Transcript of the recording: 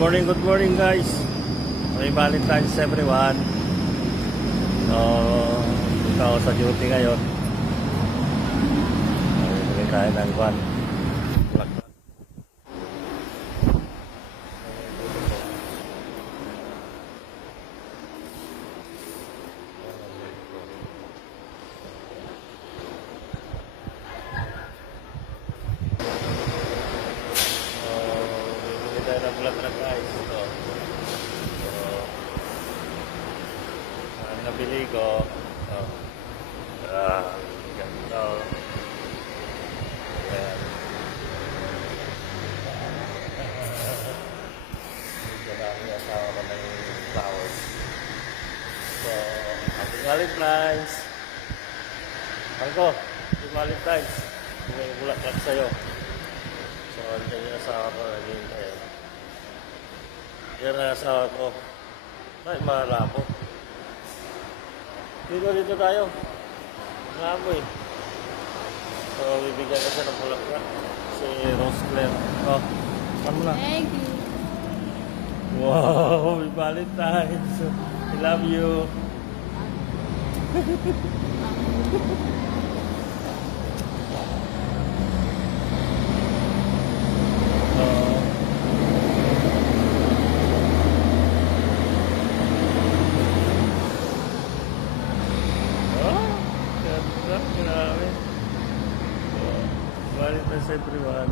Good morning guys. May Valentine's everyone. So, ikaw sa duty ngayon. Bigay tayo ng van. Bigay tayo ng vlog guys. Ang nabili ko. Ganito. Ayan. Medyo dami asawa ko ng flowers. So, happy Valentine's. Marco, happy Valentine's. May bulaklak sa'yo. So, andyan yung asawa ko. Ayan. Yan ang asawa ko. Ay, malabo. Dito tayo. Malabo eh. So, bibigyan ka siya ng bulaklak. Si Rose Claire. Oh, saan mo na? Thank you. Wow, may Valentine's. I love you. Grabe. Valentine's everyone.